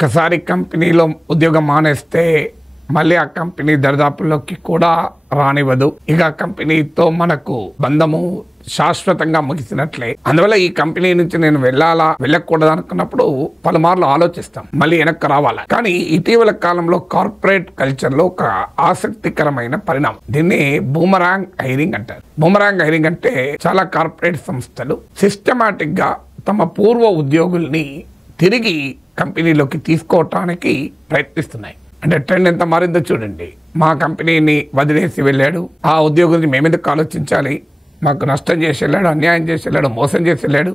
ఒకసారి కంపెనీలో ఉద్యోగం మానేస్తే మళ్ళీ ఆ కంపెనీ దరిదాపుల్లోకి కూడా రానివ్వదు. ఇక కంపెనీతో మనకు బంధము శాశ్వతంగా ముగిసినట్లే. అందువల్ల ఈ కంపెనీ నుంచి నేను వెళ్ళాలా వెళ్ళకూడదు అనుకున్నప్పుడు పలుమార్లు ఆలోచిస్తాం, మళ్ళీ వెనక్కి రావాలా. కానీ ఇటీవల కాలంలో కార్పొరేట్ కల్చర్ లో ఒక ఆసక్తికరమైన పరిణామం, దీన్ని బూమరాంగ్ హైరింగ్ అంటారు. బూమరాంగ్ హైరింగ్ అంటే చాలా కార్పొరేట్ సంస్థలు సిస్టమాటిక్ గా తమ పూర్వ ఉద్యోగుల్ని తిరిగి కంపెనీలోకి తీసుకోవటానికి ప్రయత్నిస్తున్నాయి. అంటే ట్రెండ్ ఎంత మారిందో చూడండి. మా కంపెనీని వదిలేసి వెళ్ళాడు, ఆ ఉద్యోగుల్ని మేమెందుకు ఆలోచించాలి, మాకు నష్టం చేసి వెళ్ళాడు, అన్యాయం చేసి వెళ్ళాడు, మోసం చేసి వెళ్ళాడు.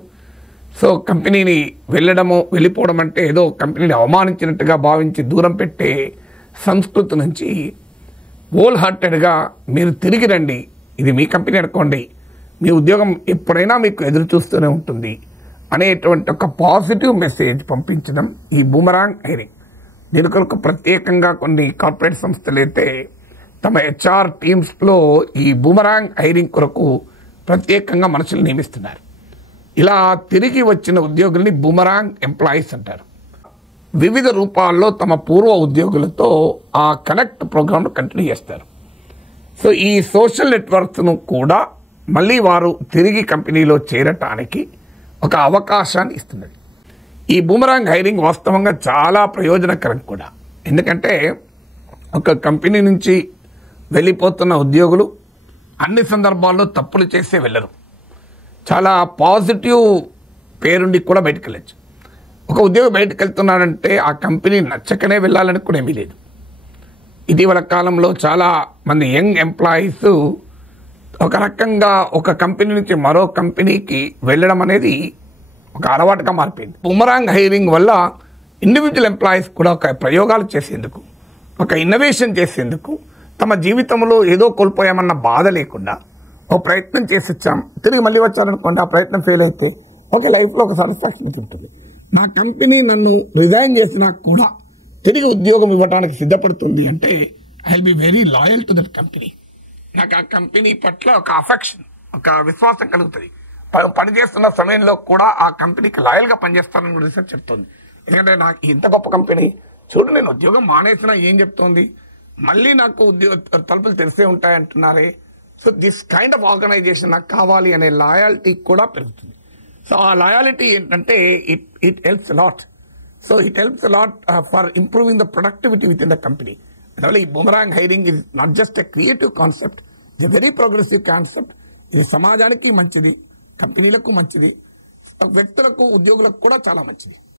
సో కంపెనీని వెళ్ళిపోవడం అంటే ఏదో కంపెనీని అవమానించినట్టుగా భావించి దూరం పెట్టే సంస్కృతి నుంచి హోల్ హార్టెడ్గా మీరు తిరిగి రండి, ఇది మీ కంపెనీ అనుకోండి, మీ ఉద్యోగం ఎప్పుడైనా మీకు ఎదురు చూస్తూనే ఉంటుంది అనేటువంటి ఒక పాజిటివ్ మెసేజ్ పంపించడం ఈ బూమరాంగ్ హైరింగ్. దీని కొరకు ప్రత్యేకంగా కొన్ని కార్పొరేట్ సంస్థలు అయితే తమ హెచ్ఆర్ టీమ్స్లో ఈ బూమరాంగ్ హైరింగ్ కొరకు ప్రత్యేకంగా మనుషులు నియమిస్తున్నారు. ఇలా తిరిగి వచ్చిన ఉద్యోగుల్ని బూమరాంగ్ ఎంప్లాయీస్ అంటారు. వివిధ రూపాల్లో తమ పూర్వ ఉద్యోగులతో ఆ కనెక్ట్ ప్రోగ్రామ్ను కంటిన్యూ చేస్తారు. సో ఈ సోషల్ నెట్వర్క్ను కూడా మళ్ళీ వారు తిరిగి కంపెనీలో చేరటానికి ఒక అవకాశాన్ని ఇస్తున్నది. ఈ బూమరాంగ్ హైరింగ్ వాస్తవంగా చాలా ప్రయోజనకరం కూడా. ఎందుకంటే ఒక కంపెనీ నుంచి వెళ్ళిపోతున్న ఉద్యోగులు అన్ని సందర్భాల్లో తప్పులు చేసే వెళ్ళరు, చాలా పాజిటివ్ పేరుండి కూడా బయటకు వెళ్ళచ్చు. ఒక ఉద్యోగి బయటకు వెళ్తున్నాడంటే ఆ కంపెనీ నచ్చకనే వెళ్ళాలని కూడా ఏమీ లేదు. ఇటీవల కాలంలో చాలా మంది యంగ్ ఎంప్లాయీస్ ఒక రకంగా ఒక కంపెనీ నుంచి మరో కంపెనీకి వెళ్ళడం అనేది ఒక అలవాటుగా మారిపోయింది. బూమరాంగ్ హైరింగ్ వల్ల ఇండివిజువల్ ఎంప్లాయీస్ కూడా ఒక ప్రయోగాలు చేసేందుకు, ఒక ఇన్నోవేషన్ చేసేందుకు, తమ జీవితంలో ఏదో కోల్పోయామన్న బాధ లేకుండా ఒక ప్రయత్నం చేసి వచ్చాం, తిరిగి మళ్ళీ వచ్చారనుకోండి, ఆ ప్రయత్నం ఫెయిల్ అయితే ఓకే, లైఫ్లో ఒక సాటిస్ఫాక్షన్ ఉంటుంది. నా కంపెనీ నన్ను రిజైన్ చేసినా కూడా తిరిగి ఉద్యోగం ఇవ్వడానికి సిద్ధపడుతుంది అంటే I will be very loyal to that company. నాకు ఆ కంపెనీ పట్ల ఒక అఫెక్షన్, ఒక విశ్వాసం కలుగుతుంది. పనిచేస్తున్న సమయంలో కూడా ఆ కంపెనీకి లాయల్గా పనిచేస్తానని రీసెర్చ్ చెప్తుంది. ఎందుకంటే నాకు ఇంత గొప్ప కంపెనీ చూడు, నేను ఉద్యోగం మానేసినా ఏం చెప్తోంది, మళ్ళీ నాకు తలుపులు తెరిసే ఉంటాయంటున్నారే. So this kind of organisation నాకు కావాలి అనే లాయాలిటీ కూడా పెరుగుతుంది. సో ఆ లాయాలిటీ ఏంటంటే it helps lot. So it helps lot for improving the productivity with in the company. అందువల్ల ఈ boomerang hiring is not just a creative concept, it's a very progressive concept. ఇది సమాజానికి మంచిది, కంపెనీలకు మంచిది, వ్యక్తులకు ఉద్యోగులకు కూడా చాలా మంచిది.